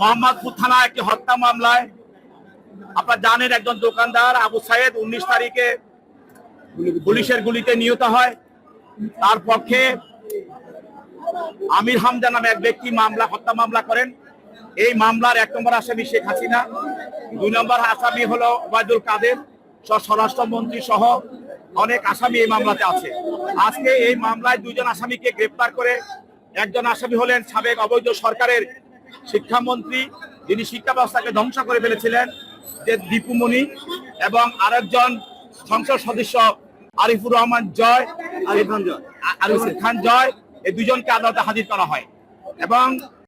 মোহাম্মদপুর থানায় একটি হত্যা মামলায় আপনারা জানেন একজন দোকানদার আবু সাইদ 19 তারিখে পুলিশের গুলিতে নিহত হয়। তার পক্ষে আমির হামজা নামে এক ব্যক্তি হত্যা মামলা করেন। এই মামলার 1 নম্বর আসামি শেখ হাসিনা, 2 নম্বর আসামি হলো ওবায়দুল কাদের স্বরাষ্ট্রমন্ত্রী সহ অনেক আসামি এই মামলাতে আছে। আজকে এই মামলায় 2 জন আসামিকে গ্রেপ্তার করে, একজন আসামি হলেন সাবেক অবৈধ সরকারের শিক্ষামন্ত্রী, যিনি শিক্ষা ব্যবস্থাকে ধ্বংস করে ফেলেছিলেন, যে দীপু মনি, এবং আরেকজন সংসদ সদস্য আরিফুর রহমান জয়, আরিফুর খান জয়। এই 2 জনকে আদালতে হাজির করা হয় এবং